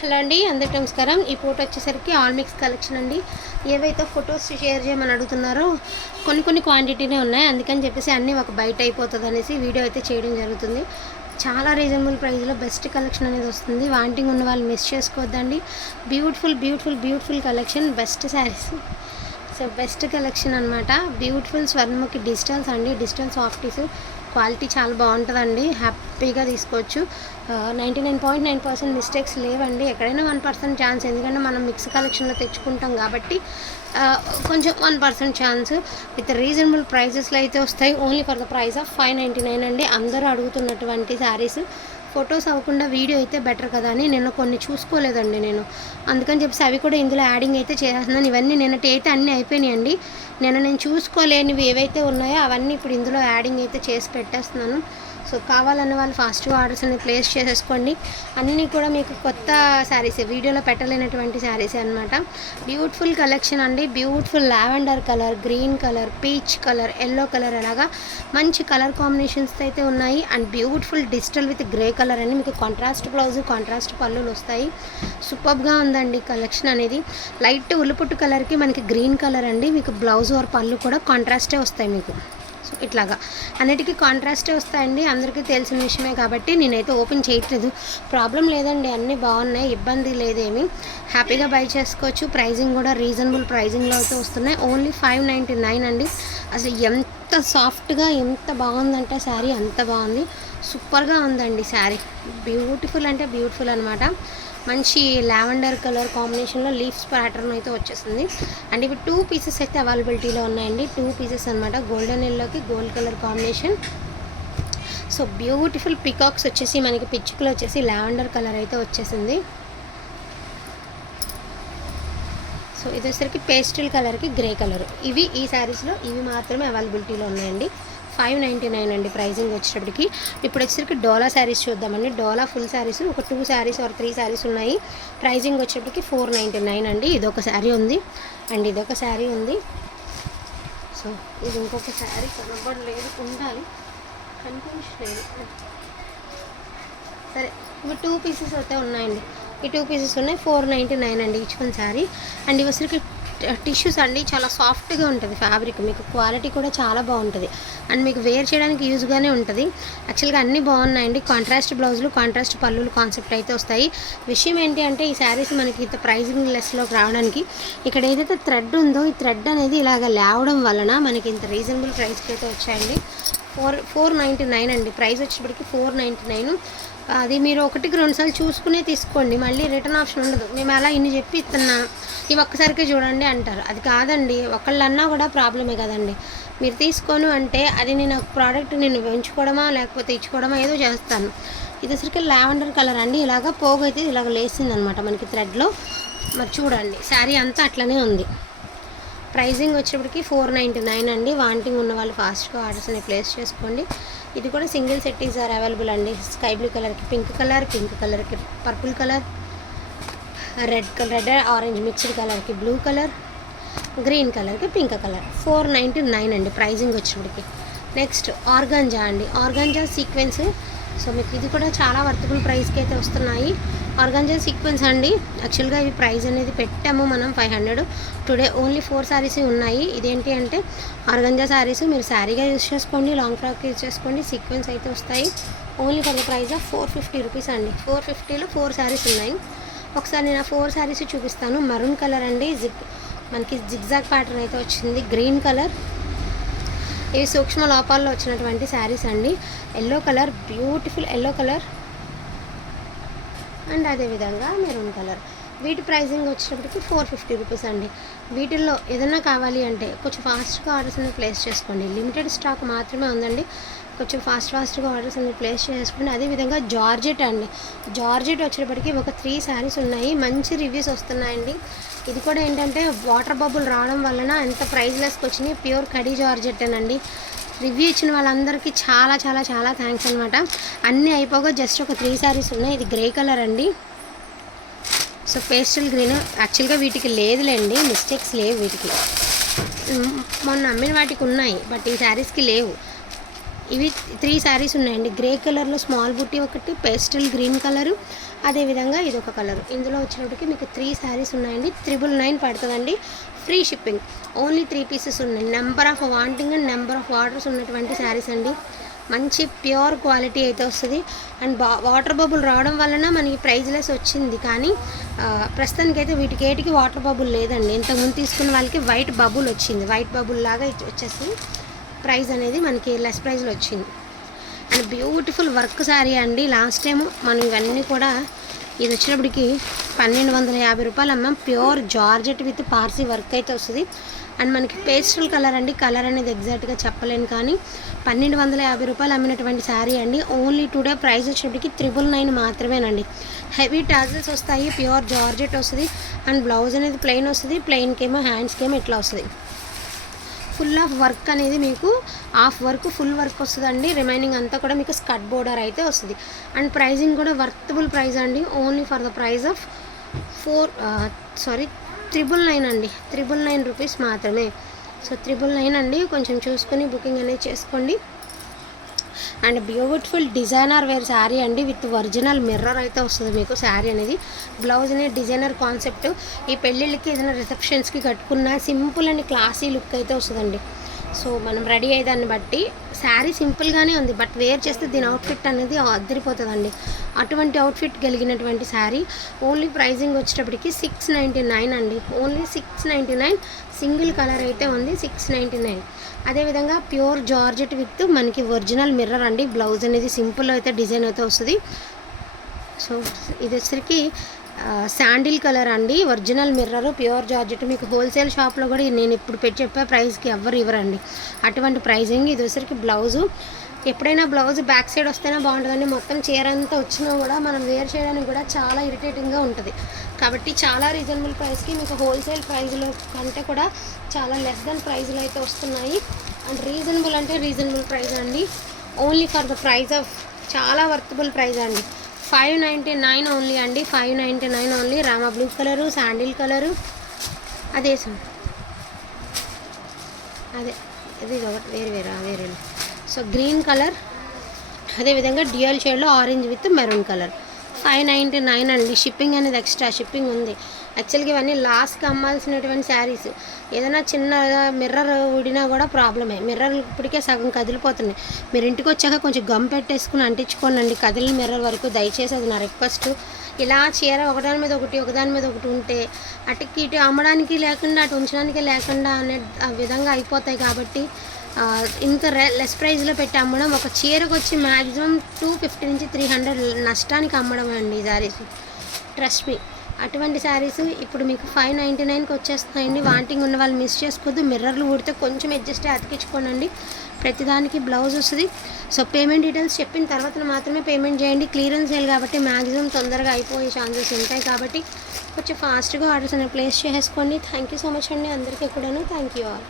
Hello అండి అందరికీ నమస్కారం. ఈ ఫోటో వచ్చేసరికి ఆల్ మిక్స్ కలెక్షన్ అండి. ఏవైతే ఫొటోస్ షేర్ చేయమని అడుగుతున్నారో కొన్ని కొన్ని క్వాంటిటీనే ఉన్నాయి. అందుకని చెప్పేసి అన్నీ ఒక బయట అయిపోతుంది అనేసి వీడియో అయితే చేయడం జరుగుతుంది. చాలా రీజనబుల్ ప్రైస్లో బెస్ట్ కలెక్షన్ అనేది వస్తుంది. వాంటింగ్ ఉన్న వాళ్ళు మిస్ చేసుకోవద్దండి. Beautiful beautiful beautiful collection best saris. So best collection అనమాట బ్యూటిఫుల్ స్వర్ణముఖి డిజిటల్స్ అండి. Digital softies. క్వాలిటీ చాలా బాగుంటుందండి. హ్యాపీగా తీసుకోవచ్చు. Ninety nine point nine percent mistakes లేవండి. ఎక్కడైనా వన్ పర్సెంట్ ఛాన్స్. ఎందుకంటే మనం మిక్స్ కలెక్షన్లో తెచ్చుకుంటాం కాబట్టి కొంచెం one percent chance. With reasonable ప్రైజెస్లో అయితే వస్తాయి. Only for the price of five ninety nine అండి. అందరూ అడుగుతున్నటువంటి శారీస్. ఫొటోస్ అవ్వకుండా వీడియో అయితే బెటర్ కదా అని నేను కొన్ని చూసుకోలేదండి నేను. అందుకని చెప్పేసి అవి కూడా ఇందులో యాడింగ్ అయితే చేస్తున్నాను. ఇవన్నీ నిన్నటి అయితే అన్నీ అయిపోయినాయండి. నిన్న నేను చూసుకోలేనివి ఏవైతే ఉన్నాయో అవన్నీ ఇప్పుడు ఇందులో యాడింగ్ అయితే చేసి పెట్టేస్తున్నాను. సో కావాలన్న వాళ్ళు ఫాస్ట్గా ఆర్డర్స్ అనేది ప్లేస్ చేసేసుకోండి. అన్నీ కూడా మీకు కొత్త శారీస్ వీడియోలో పెట్టలేనటువంటి శారీస్ అనమాట బ్యూటిఫుల్ కలెక్షన్ అండి. Beautiful lavender colour green colour peach colour yellow colour అలాగా మంచి కలర్ కాంబినేషన్స్ అయితే ఉన్నాయి. And beautiful digital with grey colour అండి మీకు కాంట్రాస్ట్ బ్లౌజ్ కాంట్రాస్ట్ పళ్ళులు వస్తాయి. సూపర్గా ఉందండి కలెక్షన్ అనేది. లైట్ ఉల్లిపుట్టు కలర్కి మనకి గ్రీన్ కలర్ అండి. మీకు బ్లౌజ్ ఆర్ పళ్ళు కూడా కాంట్రాస్టే వస్తాయి మీకు. సో ఇట్లాగా. అన్నిటికీ కాంట్రాస్టే వస్తాయండి. అందరికీ తెలిసిన విషయమే కాబట్టి నేనైతే ఓపెన్ చేయట్లేదు. ప్రాబ్లం లేదండి. అన్నీ బాగున్నాయి. ఇబ్బంది లేదేమి. హ్యాపీగా బై చేసుకోవచ్చు. ప్రైజింగ్ కూడా రీజనబుల్ ప్రైజింగ్లో అయితే వస్తున్నాయి. ఓన్లీ ఫైవ్ నైంటీ నైన్ అండి. అసలు ఎంత సాఫ్ట్గా ఎంత బాగుందంటే శారీ అంత బాగుంది. సూపర్గా ఉందండి శారీ. బ్యూటిఫుల్ అంటే బ్యూటిఫుల్ అనమాట మంచి లావెండర్ కలర్ కాంబినేషన్లో లీవ్స్ ప్యాటర్న్ అయితే వచ్చేసింది. అండ్ ఇవి టూ పీసెస్ అయితే అవైలబిలిటీలో ఉన్నాయండి. టూ పీసెస్ అనమాట గోల్డెన్ ఎల్లోకి gold colour combination. So beautiful peacocks వచ్చేసి మనకి పిచ్చుకలు వచ్చేసి లావెండర్ కలర్ అయితే వచ్చేసింది. సో ఇది వచ్చేసరికి పేస్టిల్ కలర్కి గ్రే కలర్. ఇవి ఈ శారీస్లో ఇవి మాత్రమే అవైలబిలిటీలో ఉన్నాయండి. ఫైవ్ నైంటీ నైన్ అండి ప్రైజింగ్ వచ్చేటప్పటికి. ఇప్పుడు వచ్చేసరికి డోలా శారీస్ చూద్దామండి. డోలా ఫుల్ శారీస్ ఒక two saris or three saris ఉన్నాయి. ప్రైజింగ్ వచ్చేటప్పటికి ఫోర్ నైంటీ నైన్ అండి. ఇదొక శారీ ఉంది. అండ్ ఇదొక శారీ ఉంది. సో ఇది ఇంకొక శారీ కనబడలేదు ఉండాలి. కనిపించలేదు. సరే ఇవి టూ పీసెస్ అయితే ఉన్నాయండి. ఈ టూ పీసెస్ ఉన్నాయి ఫోర్ నైంటీ నైన్ అండి ఈచ్ వన్ శారీ. అండ్ ఇవసరికి టిష్యూస్ అండి చాలా సాఫ్ట్గా ఉంటుంది ఫ్యాబ్రిక్. మీకు క్వాలిటీ కూడా చాలా బాగుంటుంది. అండ్ మీకు వేర్ చేయడానికి యూజ్గానే ఉంటుంది. యాక్చువల్గా అన్నీ బాగున్నాయండి. కాంట్రాస్ట్ బ్లౌజులు కాంట్రాస్ట్ పళ్ళులు కాన్సెప్ట్ అయితే వస్తాయి. విషయం ఏంటి అంటే ఈ శారీస్ మనకి ఇంత ప్రైజింగ్ లెస్లోకి రావడానికి ఇక్కడ ఏదైతే థ్రెడ్ ఉందో ఈ థ్రెడ్ అనేది ఇలాగ లేవడం వలన మనకి ఇంత రీజనబుల్ ప్రైస్కి అయితే వచ్చాయండి. ఫోర్ ఫోర్ నైంటీ నైన్ అండి. ప్రైస్ వచ్చేప్పటికి ఫోర్ నైంటీ నైన్. అది మీరు ఒకటికి రెండుసార్లు చూసుకునే తీసుకోండి. మళ్ళీ రిటర్న్ ఆప్షన్ ఉండదు. మేము అలా ఇన్ని చెప్పి ఇస్తున్నా. ఇవి ఒక్కసారికే చూడండి అంటారు. అది కాదండి. ఒకళ్ళన్నా కూడా ప్రాబ్లమే కదండి. మీరు తీసుకోను అంటే అది నేను ఒక ప్రోడక్ట్ నేను పెంచుకోవడమా లేకపోతే ఇచ్చుకోవడమా ఏదో చేస్తాను. ఇది సరికి లావెండర్ కలర్ అండి. ఇలాగ పోగు అయితే ఇలాగ లేసింది అనమాట మనకి థ్రెడ్లో. మరి చూడండి. శారీ అంతా అట్లనే ఉంది. ప్రైజింగ్ వచ్చేప్పటికి ఫోర్ నైంటీ నైన్ అండి. వాంటింగ్ ఉన్న వాళ్ళు ఫాస్ట్గా ఆర్డర్స్ని ప్లేస్ చేసుకోండి. ఇది కూడా సింగిల్ సెట్టీస్ ఆర్ అవైలబుల్ అండి. స్కై బ్లూ కలర్కి పింక్ కలర్ పింక్ కలర్కి purple colour red colour red orange mixed కలర్కి బ్లూ కలర్ గ్రీన్ కలర్కి pink colour. Four ninety nine అండి ప్రైజింగ్ వచ్చేప్పటికి. నెక్స్ట్ ఆర్గాంజా అండి. ఆర్గాంజా సీక్వెన్స్ సో మీకు ఇది కూడా చాలా వర్తబుల్ ప్రైస్కి అయితే వస్తున్నాయి. ఆర్గాంజా సీక్వెన్స్ అండి. యాక్చువల్గా ఇవి ప్రైస్ అనేది పెట్టాము మనం five hundred. Today only four saris ఉన్నాయి. ఇదేంటి అంటే ఆర్గంజా శారీస్ మీరు శారీగా యూజ్ చేసుకోండి లాంగ్ ఫ్రాక్ యూస్ చేసుకోండి సీక్వెన్స్ అయితే వస్తాయి. Only for the price of four fifty rupees అండి. ఫోర్ ఫిఫ్టీలో ఫోర్ శారీస్ ఉన్నాయి. ఒకసారి నేను ఆ ఫోర్ శారీస్ చూపిస్తాను. మరూన్ కలర్ అండి. జిగ్ మనకి జిగ్జాగ్ ప్యాటర్న్ అయితే వచ్చింది. Green colour. ఇవి సూక్ష్మ లోపాల్లో వచ్చినటువంటి శారీస్ అండి. Yellow colour beautiful yellow colour and అదేవిధంగా మెరూన్ కలర్. వీటి ప్రైజింగ్ వచ్చేటప్పటికి ఫోర్ ఫిఫ్టీ రూపీస్ అండి. వీటిల్లో ఏదైనా కావాలి అంటే కొంచెం ఫాస్ట్గా ఆర్డర్స్ అనేది ప్లేస్ చేసుకోండి. లిమిటెడ్ స్టాక్ మాత్రమే ఉందండి. కొంచెం ఫాస్ట్ ఫాస్ట్గా ఆర్డర్స్ అన్ని ప్లేస్ చేసుకోండి అదేవిధంగా జార్జెట్ అండి. జార్జెట్ వచ్చేటప్పటికి ఒక త్రీ శారీస్ ఉన్నాయి. మంచి రివ్యూస్ వస్తున్నాయండి. ఇది కూడా ఏంటంటే వాటర్ బబుల్ రావడం వలన ఎంత ప్రైజ్లెస్కి వచ్చినాయి. ప్యూర్ కడీ జార్జెట్ అండి రివ్యూ ఇచ్చిన వాళ్ళందరికీ చాలా చాలా చాలా థ్యాంక్స్ అనమాట అన్నీ అయిపోగా జస్ట్ ఒక త్రీ శారీస్ ఉన్నాయి. ఇది గ్రే కలర్ అండి. సో పేస్టల్ గ్రీన్ యాక్చువల్గా వీటికి లేదులేండి. మిస్టేక్స్ లేవు వీటికి. మొన్న అమ్మిన వాటికి ఉన్నాయి. బట్ ఈ శారీస్కి లేవు. ఇవి త్రీ శారీస్ ఉన్నాయండి. గ్రే కలర్లో స్మాల్ బుట్టి ఒకటి పేస్టల్ గ్రీన్ కలరు. అదేవిధంగా ఇది ఒక కలర్. ఇందులో వచ్చినప్పటికి మీకు త్రీ శారీస్ ఉన్నాయండి. త్రిబుల్ నైన్ పడుతుందండి. Free shipping. Only three pieces ఉన్నాయి. Number of wanting and number of orders ఉన్నటువంటి శారీస్ అండి. మంచి ప్యూర్ క్వాలిటీ అయితే వస్తుంది. అండ్ బా వాటర్ బబుల్ రావడం వలన మనకి ప్రైజ్లెస్ వచ్చింది. కానీ ప్రస్తుతానికైతే వీటికి ఏటికి వాటర్ బబుల్ లేదండి. ఇంతకుముందు తీసుకున్న వాళ్ళకి వైట్ బబుల్ వచ్చింది. వైట్ బబుల్ లాగా వచ్చేసి ప్రైస్ అనేది మనకి లెస్ ప్రైస్లో వచ్చింది. అండ్ బ్యూటిఫుల్ వర్క్ శారీ అండి. లాస్ట్ టైం మనం ఇవన్నీ కూడా ఇది వచ్చినప్పటికి పన్నెండు వందల యాభై రూపాయలు అమ్మాం. Pure georgette with Parsi work అయితే వస్తుంది. అండ్ మనకి పేస్టల్ కలర్ అండి. కలర్ అనేది ఎగ్జాక్ట్గా చెప్పలేను కానీ పన్నెండు వందల యాభై రూపాయలు అమ్మినటువంటి శారీ అండి. ఓన్లీ టుడే ప్రైస్ వచ్చేప్పటికి త్రిబుల్ నైన్ మాత్రమేనండి. హెవీ టాజల్స్ వస్తాయి. ప్యూర్ జార్జెట్ వస్తుంది. అండ్ బ్లౌజ్ అనేది ప్లెయిన్ వస్తుంది. ప్లెయిన్కేమో హ్యాండ్స్కేమో ఇట్లా వస్తుంది. ఫుల్ ఆఫ్ వర్క్ అనేది మీకు హాఫ్ వర్క్ ఫుల్ వర్క్ వస్తుందండి. రిమైనింగ్ అంతా కూడా మీకు స్కట్ బోర్డర్ అయితే వస్తుంది. అండ్ ప్రైజింగ్ కూడా వర్తబుల్ ప్రైస్ అండి. Only for the price of four sorry triple nine అండి. త్రిబుల్ నైన్ రూపీస్ మాత్రమే. సో త్రిబుల్ నైన్ అండి. కొంచెం చూసుకొని బుకింగ్ అనేది చేసుకోండి. And beautiful designer wear sari అండి విత్ ఒరిజినల్ మిర్రర్ అయితే వస్తుంది మీకు శారీ అనేది. బ్లౌజ్ అనేది డిజైనర్ కాన్సెప్ట్. ఈ పెళ్ళిళ్ళకి ఏదైనా రిసెప్షన్స్కి కట్టుకున్న సింపుల్ అండ్ క్లాసీ లుక్ అయితే వస్తుందండి. సో మనం రెడీ అయ్యేదాన్ని బట్టి శారీ సింపుల్గానే ఉంది బట్ వేర్ చేస్తే దీని అవుట్ఫిట్ అనేది అద్దరిపోతుందండి అటువంటి అవుట్ఫిట్ కలిగినటువంటి శారీ ఓన్లీ ప్రైజింగ్ వచ్చేటప్పటికి సిక్స్ నైంటీ నైన్ అండి. Only six ninety nine single colour అయితే ఉంది సిక్స్ నైంటీ నైన్ అదేవిధంగా ప్యూర్ జార్జెట్ విత్ మనకి ఒరిజినల్ మిర్రర్ అండి. బ్లౌజ్ అనేది సింపుల్ అయితే డిజైన్ అయితే వస్తుంది. సో ఇది వచ్చరికి శాండిల్ కలర్ అండి ఒరిజినల్ మిర్రర్ ప్యూర్ జార్జెట్. మీకు హోల్సేల్ షాప్లో కూడా నేను ఇప్పుడు పెట్టి చెప్పే ప్రైస్కి ఎవ్వరు ఇవ్వరండి. అటువంటి ప్రైజింగ్ ఇది వచ్చరికి బ్లౌజు. ఎప్పుడైనా బ్లౌజ్ బ్యాక్ సైడ్ వస్తేనే బాగుంటుందండి. మొత్తం చీర అంతా వచ్చినా కూడా మనం వేర్ చేయడానికి కూడా చాలా ఇరిటేటింగ్గా ఉంటుంది. కాబట్టి చాలా రీజనబుల్ ప్రైస్కి మీకు హోల్సేల్ ప్రైస్లో కంటే కూడా చాలా లెస్ దెన్ ప్రైజ్లు అయితే వస్తున్నాయి. అండ్ రీజనబుల్ అంటే రీజనబుల్ ప్రైస్ అండి. Only for the price of చాలా వర్తబుల్ ప్రైస్ అండి. ఫైవ్ నైంటీ నైన్ ఓన్లీ అండి. Five ninety nine only. Rama blue colour sandal colour. అదే సార్. అదే. ఇది ఒకటి వేరు వేరే వేరే సో గ్రీన్ కలర్. అదేవిధంగా డ్యూయల్ షేడ్లో orange with maroon colour. Five ninety nine అండి. షిప్పింగ్ అనేది ఎక్స్ట్రా షిప్పింగ్ ఉంది. యాక్చువల్గా ఇవన్నీ లాస్ట్కి అమ్మాల్సినటువంటి శారీస్. ఏదైనా చిన్న మిర్రర్ ఊడినా కూడా ప్రాబ్లమే. మిర్రర్ ఇప్పటికే సగం కదిలిపోతున్నాయి మీరు ఇంటికి వచ్చాక కొంచెం గమ్ పెట్టేసుకుని అంటించుకోనండి. కదిలిన మిర్రర్ వరకు దయచేసి అది నా రిక్వెస్ట్. ఇలా చీర ఒకదాని మీద ఒకటి ఒకదాని మీద ఒకటి ఉంటే అటుకి ఇటు అమ్మడానికి లేకుండా అటు ఉంచడానికి లేకుండా అనే విధంగా అయిపోతాయి కాబట్టి ఇంత లెస్ ప్రైస్లో పెట్టి అమ్మడం ఒక చీరకు వచ్చి మ్యాక్సిమం టూ ఫిఫ్టీ నుంచి త్రీ హండ్రెడ్ నష్టానికి అమ్మడం అండి ఈ శారీస్. Trust me. అటువంటి శారీస్ ఇప్పుడు మీకు ఫైవ్ నైంటీ నైన్కి వచ్చేస్తున్నాయండి. వాంటింగ్ ఉన్న వాళ్ళు మిస్ చేసుకోవద్దు. మిర్రర్లు ఊడితే కొంచెం అడ్జస్ట్ అతికించుకోనండి. ప్రతిదానికి బ్లౌజ్ వస్తుంది. సో పేమెంట్ డీటెయిల్స్ చెప్పిన తర్వాత మాత్రమే పేమెంట్ చేయండి. క్లియరెన్స్ సేల్ కాబట్టి మ్యాక్సిమం తొందరగా అయిపోయే ఛాన్సెస్ ఉంటాయి కాబట్టి కొంచెం ఫాస్ట్గా ఆర్డర్స్ అనేవి ప్లేస్ చేసుకోండి థ్యాంక్ యూ సో మచ్ అండి. అందరికీ కూడాను. Thank you all